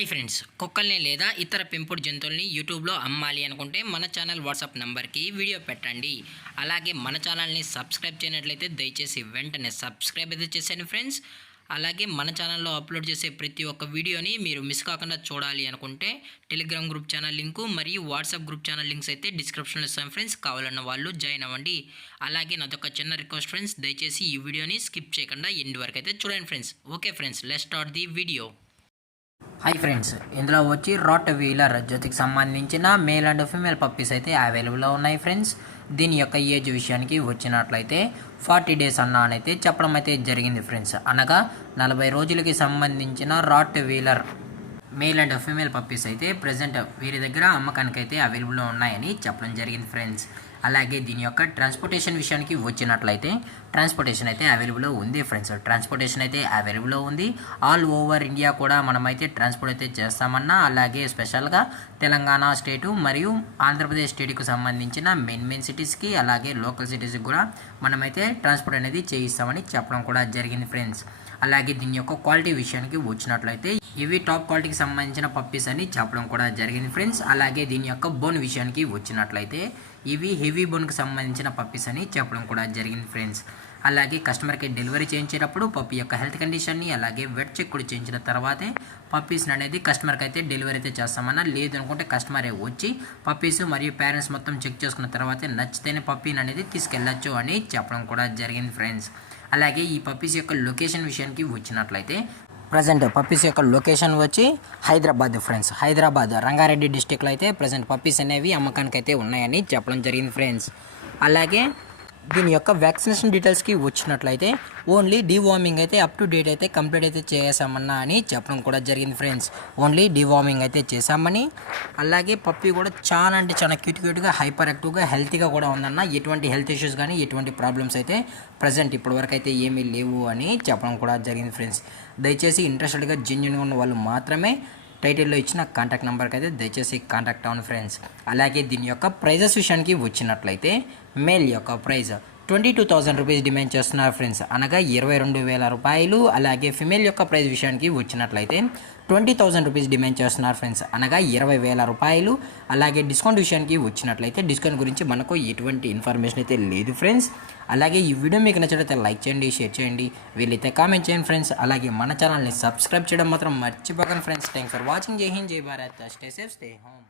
Hi friends, కుక్కల్ని లేదా ఇతర పెంపుడు జంతువుల్ని యూట్యూబ్లో అమ్మాలి అనుకుంటే మన ఛానల్ వాట్సాప్ నెంబర్కి వీడియో పెట్టండి. అలాగే మన ఛానల్ని సబ్స్క్రైబ్ చేయనట్లయితే దయచేసి వెంటనే సబ్స్క్రైబ్ అయితే చేసేయండి ఫ్రెండ్స్. అలాగే మన ఛానల్లో అప్లోడ్ చేసే ప్రతి ఒక్క వీడియోని మీరు మిస్ కాకుండా చూడాలి అనుకుంటే టెలిగ్రామ్ గ్రూప్ ఛానల్ లింకు మరియు వాట్సాప్ గ్రూప్ ఛానల్ లింక్స్ అయితే డిస్క్రిప్షన్లో ఇస్తాను ఫ్రెండ్స్. కావాలన్న వాళ్ళు జాయిన్ అవ్వండి. అలాగే నాదొక చిన్న రిక్వెస్ట్ ఫ్రెండ్స్, దయచేసి ఈ వీడియోని స్కిప్ చేయకుండా ఎండ్ వరకు అయితే చూడండి friends. Okay friends, let's start the video. Hi friends, ఇందులో వచ్చి రాట్ వీలర్ జొతికి సంబంధించిన మేల్ అండ్ ఫీమేల్ పప్పీస్ అయితే అవైలబుల్లో ఉన్నాయి ఫ్రెండ్స్. దీని యొక్క ఏజ్ విషయానికి వచ్చినట్లయితే 40 days అయితే చెప్పడం అయితే జరిగింది ఫ్రెండ్స్. అనగా 40 రోజులకి సంబంధించిన Rottweiler male and female puppies అయితే ప్రజెంట్ వీరి దగ్గర అమ్మకానికి అయితే అవైలబుల్లో ఉన్నాయని చెప్పడం జరిగింది ఫ్రెండ్స్. అలాగే దీని యొక్క ట్రాన్స్పోర్టేషన్ విషయానికి వచ్చినట్లయితే ట్రాన్స్పోర్టేషన్ అయితే అవైలబుల్లో ఉంది ఫ్రెండ్స్. ట్రాన్స్పోర్టేషన్ అయితే అవైలబుల్లో ఉంది. ఆల్ ఓవర్ ఇండియా కూడా మనమైతే ట్రాన్స్పోర్ట్ అయితే చేస్తామన్నా, అలాగే స్పెషల్గా తెలంగాణ స్టేటు మరియు ఆంధ్రప్రదేశ్ స్టేట్కి సంబంధించిన మెయిన్ సిటీస్కి అలాగే లోకల్ సిటీస్కి కూడా మనమైతే ట్రాన్స్పోర్ట్ అనేది చేయిస్తామని చెప్పడం కూడా జరిగింది ఫ్రెండ్స్. అలాగే దీని యొక్క క్వాలిటీ విషయానికి వచ్చినట్లయితే ఇవి టాప్ క్వాలిటీకి సంబంధించిన పప్పీస్ అని చెప్పడం కూడా జరిగింది ఫ్రెండ్స్. అలాగే దీని యొక్క బోన్ విషయానికి వచ్చినట్లయితే ఇవి హెవీ బోన్కి సంబంధించిన పప్పీస్ అని చెప్పడం కూడా జరిగింది ఫ్రెండ్స్. అలాగే కస్టమర్కి డెలివరీ చేయించేటప్పుడు పప్పీ యొక్క హెల్త్ కండిషన్ని అలాగే వెట్ చెక్ కూడా చేయించిన తర్వాతే పప్పీస్ అనేది కస్టమర్కి అయితే డెలివరీ అయితే చేస్తామన్నా, లేదు అనుకుంటే కస్టమరే వచ్చి పప్పీస్ మరియు పేరెంట్స్ మొత్తం చెక్ చేసుకున్న తర్వాతే నచ్చితేనే పప్పీని అనేది తీసుకెళ్ళచ్చు అని చెప్పడం కూడా జరిగింది ఫ్రెండ్స్. అలాగే ఈ పప్పీస్ యొక్క లొకేషన్ విషయానికి వచ్చినట్లయితే ప్రజెంట్ పప్పీస్ యొక్క లొకేషన్ వచ్చి హైదరాబాద్ ఫ్రెండ్స్. హైదరాబాద్ రంగారెడ్డి డిస్టిక్లో అయితే ప్రజెంట్ పప్పీస్ అనేవి అమ్మకానికి అయితే ఉన్నాయని చెప్పడం జరిగింది ఫ్రెండ్స్. అలాగే దీని యొక్క వ్యాక్సినేషన్ డీటెయిల్స్కి వచ్చినట్లయితే ఓన్లీ డీవార్మింగ్ అయితే అప్ టు డేట్ అయితే కంప్లీట్ అయితే చేసామన్నా అని చెప్పడం కూడా జరిగింది ఫ్రెండ్స్. ఓన్లీ డీవార్మింగ్ అయితే చేసామని, అలాగే పప్పీ కూడా చాలా అంటే చాలా క్యూట్గా హైపర్ యాక్టివ్గా హెల్తీగా కూడా ఉందన్న. ఎటువంటి హెల్త్ ఇష్యూస్ కానీ ఎటువంటి ప్రాబ్లమ్స్ అయితే ప్రజెంట్ ఇప్పటివరకు అయితే ఏమీ లేవు అని చెప్పడం కూడా జరిగింది ఫ్రెండ్స్. దయచేసి ఇంట్రెస్టెడ్గా జెన్యూన్గా ఉన్న వాళ్ళు మాత్రమే టైటిల్లో ఇచ్చిన కాంటాక్ట్ నెంబర్కి అయితే దయచేసి కాంటాక్ట్ అవ్వండి ఫ్రెండ్స్. అలాగే దీని యొక్క ప్రైజెస్ విషయానికి వచ్చినట్లయితే మేల్ యొక్క ప్రైజ్ 22,000 రూపీస్ డిమాండ్ చేస్తున్నారు ఫ్రెండ్స్, అనగా 22,000 రూపాయలు. అలాగే ఫిమేల్ యొక్క ప్రైజ్ విషయానికి వచ్చినట్లయితే 20,000 రూపీస్ డిమాండ్ చేస్తున్నారు ఫ్రెండ్స్, అనగా 20,000 రూపాయలు. అలాగే డిస్కౌంట్ విషయానికి వచ్చినట్లయితే డిస్కౌంట్ గురించి మనకు ఎటువంటి ఇన్ఫర్మేషన్ అయితే లేదు ఫ్రెండ్స్. అలాగే ఈ వీడియో మీకు నచ్చినట్లయితే లైక్ చేయండి, షేర్ చేయండి, వీళ్ళైతే కామెంట్ చేయండి ఫ్రెండ్స్. అలాగే మన ఛానల్ని సబ్స్క్రైబ్ చేయడం మాత్రం మర్చిపోకండి ఫ్రెండ్స్. Thanks for watching. జై హింద్, జై Bharat, stay safe, stay home.